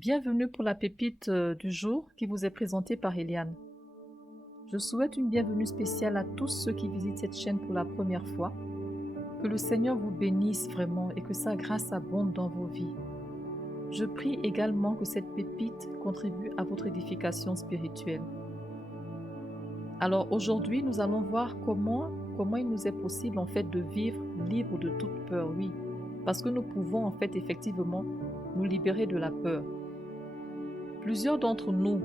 Bienvenue pour la pépite du jour qui vous est présentée par Eliane. Je souhaite une bienvenue spéciale à tous ceux qui visitent cette chaîne pour la première fois. Que le Seigneur vous bénisse vraiment et que sa grâce abonde dans vos vies. Je prie également que cette pépite contribue à votre édification spirituelle. Alors aujourd'hui, nous allons voir comment il nous est possible en fait de vivre libre de toute peur, oui. Parce que nous pouvons en fait effectivement nous libérer de la peur. Plusieurs d'entre nous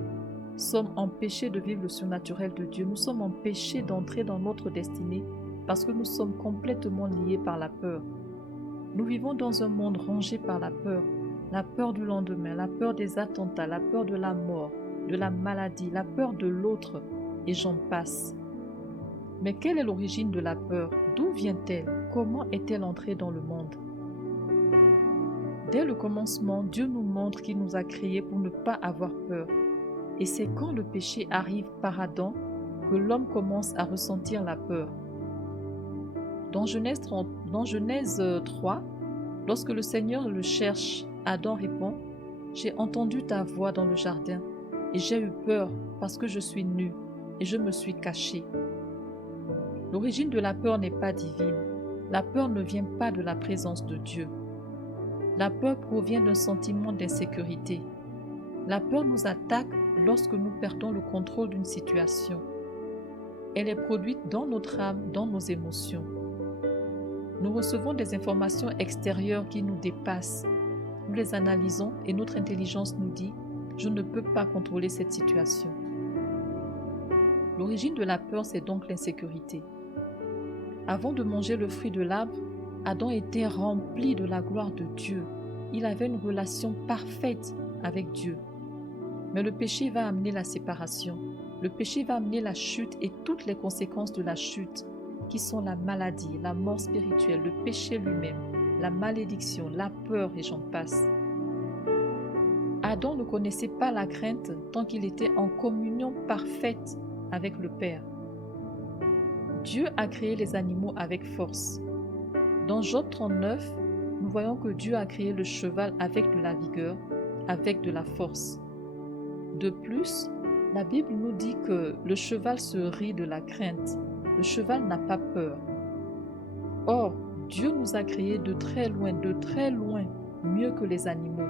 sommes empêchés de vivre le surnaturel de Dieu. Nous sommes empêchés d'entrer dans notre destinée parce que nous sommes complètement liés par la peur. Nous vivons dans un monde rongé par la peur du lendemain, la peur des attentats, la peur de la mort, de la maladie, la peur de l'autre, et j'en passe. Mais quelle est l'origine de la peur? D'où vient-elle? Comment est-elle entrée dans le monde? Dès le commencement, Dieu nous montre qu'il nous a créés pour ne pas avoir peur. Et c'est quand le péché arrive par Adam que l'homme commence à ressentir la peur. Dans Genèse 3, lorsque le Seigneur le cherche, Adam répond « J'ai entendu ta voix dans le jardin et j'ai eu peur parce que je suis nu et je me suis caché. » L'origine de la peur n'est pas divine. La peur ne vient pas de la présence de Dieu. La peur provient d'un sentiment d'insécurité. La peur nous attaque lorsque nous perdons le contrôle d'une situation. Elle est produite dans notre âme, dans nos émotions. Nous recevons des informations extérieures qui nous dépassent. Nous les analysons et notre intelligence nous dit « Je ne peux pas contrôler cette situation ». L'origine de la peur, c'est donc l'insécurité. Avant de manger le fruit de l'arbre, Adam était rempli de la gloire de Dieu. Il avait une relation parfaite avec Dieu. Mais le péché va amener la séparation. Le péché va amener la chute et toutes les conséquences de la chute, qui sont la maladie, la mort spirituelle, le péché lui-même, la malédiction, la peur et j'en passe. Adam ne connaissait pas la crainte tant qu'il était en communion parfaite avec le Père. Dieu a créé les animaux avec force. Dans Job 39, nous voyons que Dieu a créé le cheval avec de la vigueur, avec de la force. De plus, la Bible nous dit que le cheval se rit de la crainte. Le cheval n'a pas peur. Or, Dieu nous a créés de très loin, mieux que les animaux.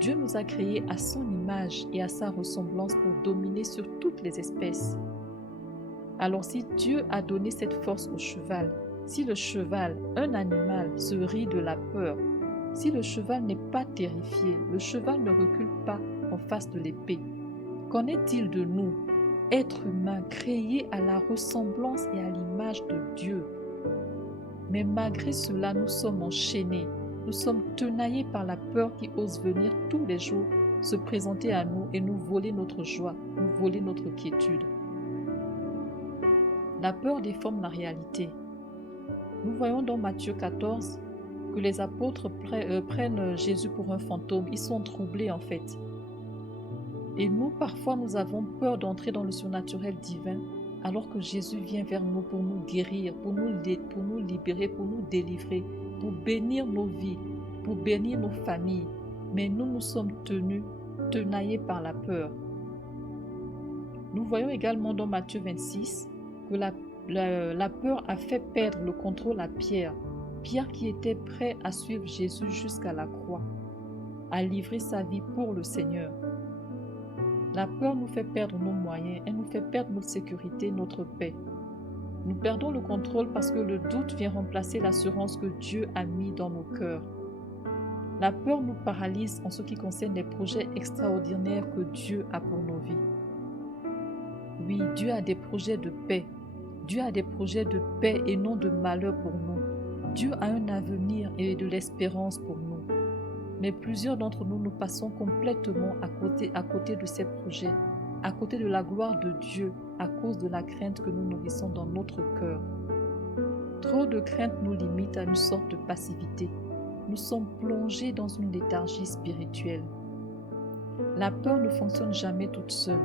Dieu nous a créés à son image et à sa ressemblance pour dominer sur toutes les espèces. Alors si Dieu a donné cette force au cheval, si le cheval, un animal, se rit de la peur, si le cheval n'est pas terrifié, le cheval ne recule pas en face de l'épée, qu'en est-il de nous, êtres humains créés à la ressemblance et à l'image de Dieu? Mais malgré cela, nous sommes enchaînés, nous sommes tenaillés par la peur qui ose venir tous les jours se présenter à nous et nous voler notre joie, nous voler notre quiétude. La peur déforme la réalité. Nous voyons dans Matthieu 14 que les apôtres prennent Jésus pour un fantôme. Ils sont troublés en fait. Et nous, parfois, nous avons peur d'entrer dans le surnaturel divin alors que Jésus vient vers nous pour nous guérir, pour nous libérer, pour nous délivrer, pour bénir nos vies, pour bénir nos familles. Mais nous sommes tenaillés par la peur. Nous voyons également dans Matthieu 26 que la peur a fait perdre le contrôle à Pierre. Pierre qui était prêt à suivre Jésus jusqu'à la croix, à livrer sa vie pour le Seigneur. La peur nous fait perdre nos moyens, elle nous fait perdre notre sécurité, notre paix. Nous perdons le contrôle parce que le doute vient remplacer l'assurance que Dieu a mis dans nos cœurs. La peur nous paralyse en ce qui concerne les projets extraordinaires que Dieu a pour nos vies. Oui, Dieu a des projets de paix. Dieu a des projets de paix et non de malheur pour nous. Dieu a un avenir et de l'espérance pour nous. Mais plusieurs d'entre nous, nous passons complètement à côté de ces projets, à côté de la gloire de Dieu, à cause de la crainte que nous nourrissons dans notre cœur. Trop de crainte nous limite à une sorte de passivité. Nous sommes plongés dans une léthargie spirituelle. La peur ne fonctionne jamais toute seule.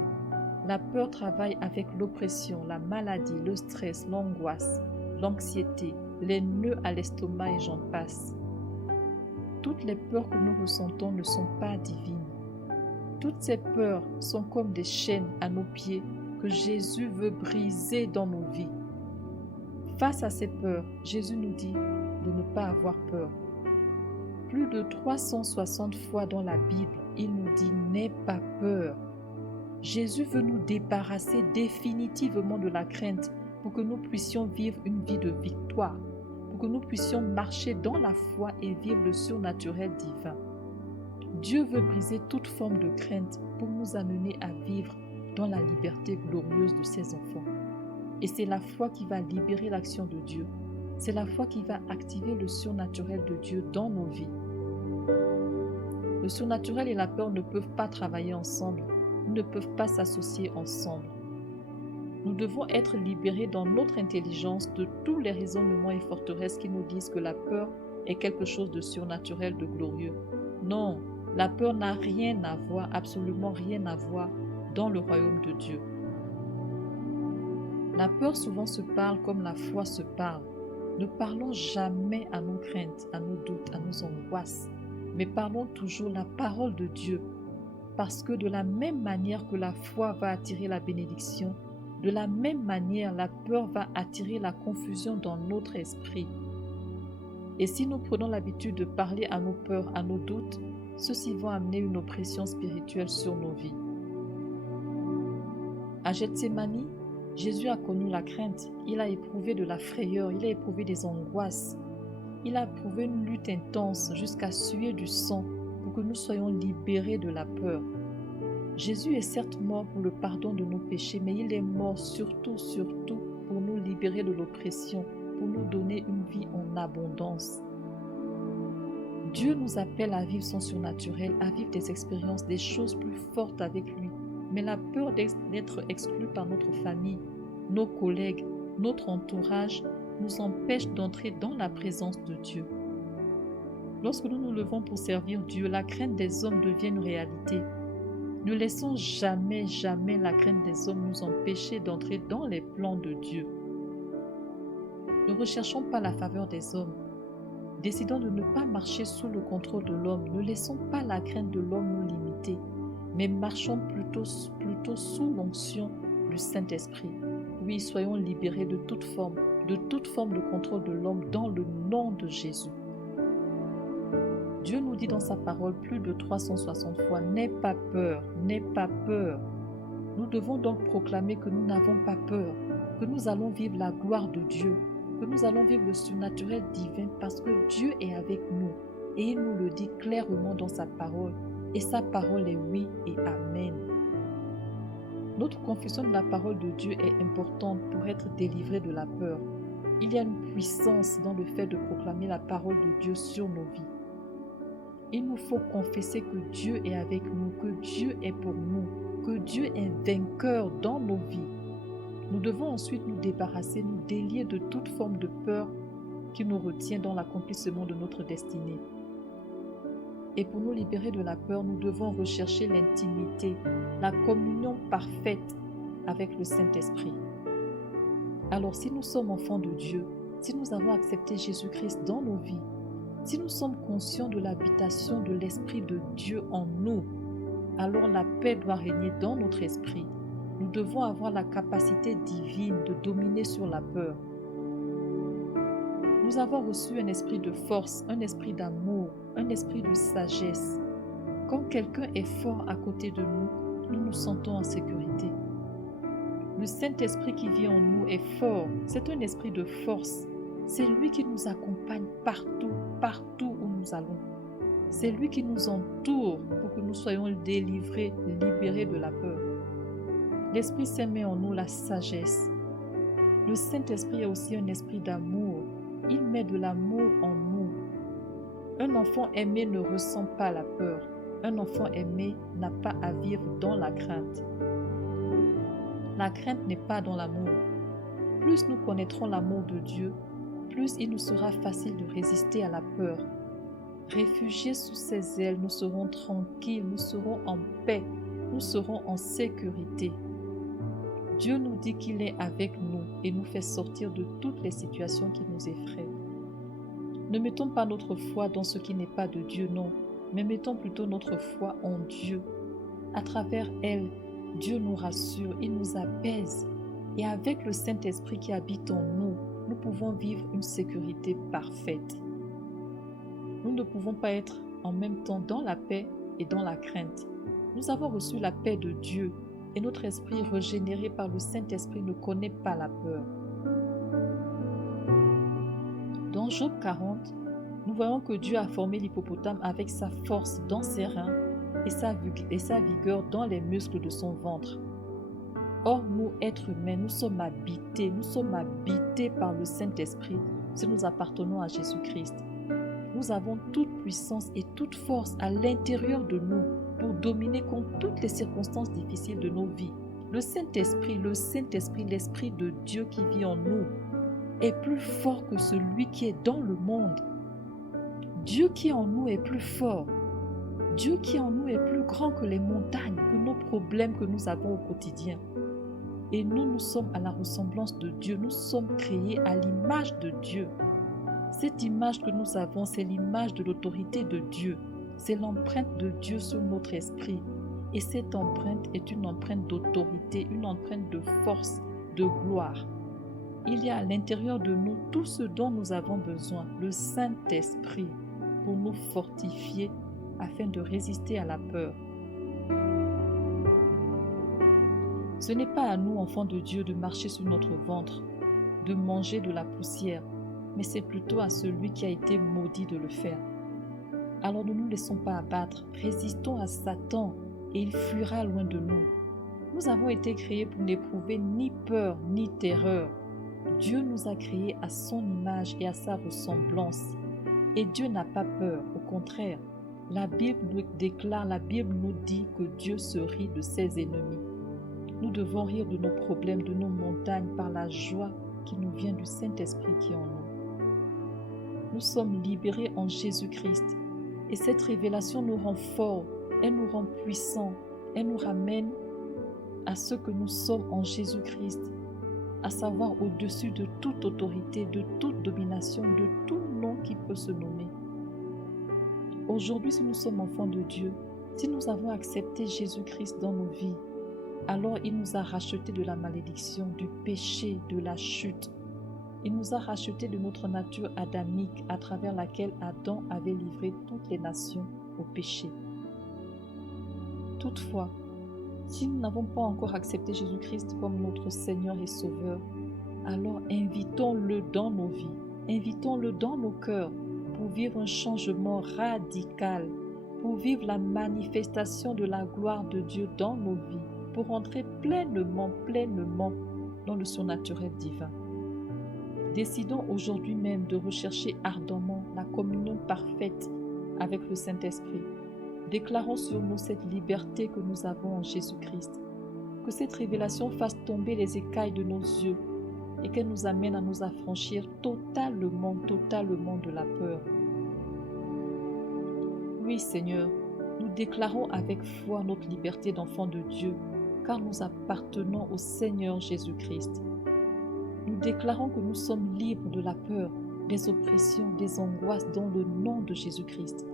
La peur travaille avec l'oppression, la maladie, le stress, l'angoisse, l'anxiété, les nœuds à l'estomac et j'en passe. Toutes les peurs que nous ressentons ne sont pas divines. Toutes ces peurs sont comme des chaînes à nos pieds que Jésus veut briser dans nos vies. Face à ces peurs, Jésus nous dit de ne pas avoir peur. Plus de 360 fois dans la Bible, il nous dit « n'aie pas peur ». Jésus veut nous débarrasser définitivement de la crainte pour que nous puissions vivre une vie de victoire, pour que nous puissions marcher dans la foi et vivre le surnaturel divin. Dieu veut briser toute forme de crainte pour nous amener à vivre dans la liberté glorieuse de ses enfants. Et c'est la foi qui va libérer l'action de Dieu. C'est la foi qui va activer le surnaturel de Dieu dans nos vies. Le surnaturel et la peur ne peuvent pas travailler ensemble. Ils ne peuvent pas s'associer ensemble. Nous devons être libérés dans notre intelligence de tous les raisonnements et forteresses qui nous disent que la peur est quelque chose de surnaturel, de glorieux. Non, la peur n'a rien à voir, absolument rien à voir dans le royaume de Dieu. La peur souvent se parle comme la foi se parle. Ne parlons jamais à nos craintes, à nos doutes, à nos angoisses, mais parlons toujours la parole de Dieu. Parce que de la même manière que la foi va attirer la bénédiction, de la même manière la peur va attirer la confusion dans notre esprit. Et si nous prenons l'habitude de parler à nos peurs, à nos doutes, ceux-ci vont amener une oppression spirituelle sur nos vies. À Gethsémani, Jésus a connu la crainte, il a éprouvé de la frayeur, il a éprouvé des angoisses, il a éprouvé une lutte intense jusqu'à suer du sang pour que nous soyons libérés de la peur. Jésus est certes mort pour le pardon de nos péchés, mais il est mort surtout pour nous libérer de l'oppression, pour nous donner une vie en abondance. Dieu nous appelle à vivre son surnaturel, à vivre des expériences, des choses plus fortes avec lui. Mais la peur d'être exclu par notre famille, nos collègues, notre entourage nous empêche d'entrer dans la présence de Dieu. Lorsque nous nous levons pour servir Dieu, la crainte des hommes devient une réalité. Ne laissons jamais la crainte des hommes nous empêcher d'entrer dans les plans de Dieu. Ne recherchons pas la faveur des hommes. Décidons de ne pas marcher sous le contrôle de l'homme. Ne laissons pas la crainte de l'homme nous limiter, mais marchons plutôt sous l'onction du Saint-Esprit. Oui, soyons libérés de toute forme de contrôle de l'homme dans le nom de Jésus. Dieu nous dit dans sa parole plus de 360 fois, n'aie pas peur, n'aie pas peur. Nous devons donc proclamer que nous n'avons pas peur, que nous allons vivre la gloire de Dieu, que nous allons vivre le surnaturel divin parce que Dieu est avec nous et il nous le dit clairement dans sa parole. Et sa parole est oui et amen. Notre confession de la parole de Dieu est importante pour être délivré de la peur. Il y a une puissance dans le fait de proclamer la parole de Dieu sur nos vies. Il nous faut confesser que Dieu est avec nous, que Dieu est pour nous, que Dieu est vainqueur dans nos vies. Nous devons ensuite nous débarrasser, nous délier de toute forme de peur qui nous retient dans l'accomplissement de notre destinée. Et pour nous libérer de la peur, nous devons rechercher l'intimité, la communion parfaite avec le Saint-Esprit. Alors si nous sommes enfants de Dieu, si nous avons accepté Jésus-Christ dans nos vies, si nous sommes conscients de l'habitation de l'Esprit de Dieu en nous, alors la paix doit régner dans notre esprit. Nous devons avoir la capacité divine de dominer sur la peur. Nous avons reçu un esprit de force, un esprit d'amour, un esprit de sagesse. Quand quelqu'un est fort à côté de nous, nous nous sentons en sécurité. Le Saint-Esprit qui vit en nous est fort. C'est un esprit de force. C'est lui qui nous accompagne partout où nous allons. C'est lui qui nous entoure pour que nous soyons délivrés, libérés de la peur. L'Esprit Saint met en nous la sagesse. Le Saint-Esprit est aussi un esprit d'amour. Il met de l'amour en nous. Un enfant aimé ne ressent pas la peur. Un enfant aimé n'a pas à vivre dans la crainte. La crainte n'est pas dans l'amour. Plus nous connaîtrons l'amour de Dieu, plus il nous sera facile de résister à la peur. Réfugiés sous ses ailes, nous serons tranquilles, nous serons en paix, nous serons en sécurité. Dieu nous dit qu'il est avec nous et nous fait sortir de toutes les situations qui nous effraient. Ne mettons pas notre foi dans ce qui n'est pas de Dieu, non, mais mettons plutôt notre foi en Dieu. À travers elle, Dieu nous rassure, il nous apaise. Et avec le Saint-Esprit qui habite en nous, nous pouvons vivre une sécurité parfaite. Nous ne pouvons pas être en même temps dans la paix et dans la crainte. Nous avons reçu la paix de Dieu et notre esprit régénéré par le Saint-Esprit ne connaît pas la peur. Dans Job 40, nous voyons que Dieu a formé l'hippopotame avec sa force dans ses reins et sa vigueur dans les muscles de son ventre. Or, nous, êtres humains, nous sommes habités par le Saint-Esprit si nous appartenons à Jésus-Christ. Nous avons toute puissance et toute force à l'intérieur de nous pour dominer contre toutes les circonstances difficiles de nos vies. Le Saint-Esprit, l'Esprit de Dieu qui vit en nous, est plus fort que celui qui est dans le monde. Dieu qui est en nous est plus fort. Dieu qui est en nous est plus grand que les montagnes, que nos problèmes que nous avons au quotidien. Et nous sommes à la ressemblance de Dieu. Nous sommes créés à l'image de Dieu. Cette image que nous avons, c'est l'image de l'autorité de Dieu. C'est l'empreinte de Dieu sur notre esprit. Et cette empreinte est une empreinte d'autorité, une empreinte de force, de gloire. Il y a à l'intérieur de nous tout ce dont nous avons besoin, le Saint-Esprit, pour nous fortifier afin de résister à la peur. Ce n'est pas à nous, enfants de Dieu, de marcher sur notre ventre, de manger de la poussière, mais c'est plutôt à celui qui a été maudit de le faire. Alors ne nous laissons pas abattre, résistons à Satan et il fuira loin de nous. Nous avons été créés pour n'éprouver ni peur ni terreur. Dieu nous a créés à son image et à sa ressemblance. Et Dieu n'a pas peur, au contraire. La Bible nous dit que Dieu se rit de ses ennemis. Nous devons rire de nos problèmes, de nos montagnes par la joie qui nous vient du Saint-Esprit qui est en nous. Nous sommes libérés en Jésus-Christ et cette révélation nous rend forts, elle nous rend puissants, elle nous ramène à ce que nous sommes en Jésus-Christ, à savoir au-dessus de toute autorité, de toute domination, de tout nom qui peut se nommer. Aujourd'hui, si nous sommes enfants de Dieu, si nous avons accepté Jésus-Christ dans nos vies, alors il nous a rachetés de la malédiction, du péché, de la chute. Il nous a rachetés de notre nature adamique à travers laquelle Adam avait livré toutes les nations au péché. Toutefois, si nous n'avons pas encore accepté Jésus-Christ comme notre Seigneur et Sauveur, alors invitons-le dans nos vies, invitons-le dans nos cœurs pour vivre un changement radical, pour vivre la manifestation de la gloire de Dieu dans nos vies, pour entrer pleinement dans le surnaturel divin. Décidons aujourd'hui même de rechercher ardemment la communion parfaite avec le Saint-Esprit. Déclarons sur nous cette liberté que nous avons en Jésus-Christ. Que cette révélation fasse tomber les écailles de nos yeux et qu'elle nous amène à nous affranchir totalement de la peur. Oui, Seigneur, nous déclarons avec foi notre liberté d'enfants de Dieu, car nous appartenons au Seigneur Jésus-Christ. Nous déclarons que nous sommes libres de la peur, des oppressions, des angoisses dans le nom de Jésus-Christ,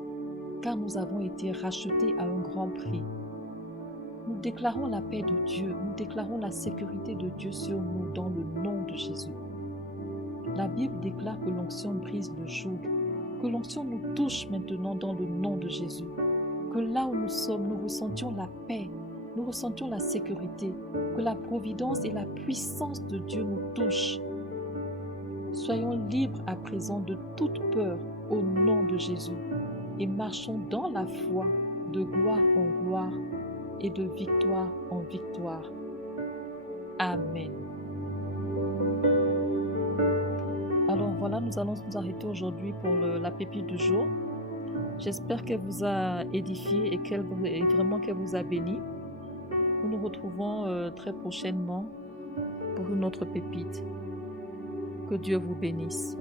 car nous avons été rachetés à un grand prix. Nous déclarons la paix de Dieu, nous déclarons la sécurité de Dieu sur nous dans le nom de Jésus. La Bible déclare que l'onction brise le joug, que l'onction nous touche maintenant dans le nom de Jésus, que là où nous sommes, nous ressentions la paix, nous ressentions la sécurité, que la providence et la puissance de Dieu nous touchent. Soyons libres à présent de toute peur au nom de Jésus et marchons dans la foi de gloire en gloire et de victoire en victoire. Amen. Alors voilà, nous allons nous arrêter aujourd'hui pour la pépite du jour. J'espère qu'elle vous a édifié et qu'elle vous a béni. Nous nous retrouvons très prochainement pour une autre pépite. Que Dieu vous bénisse.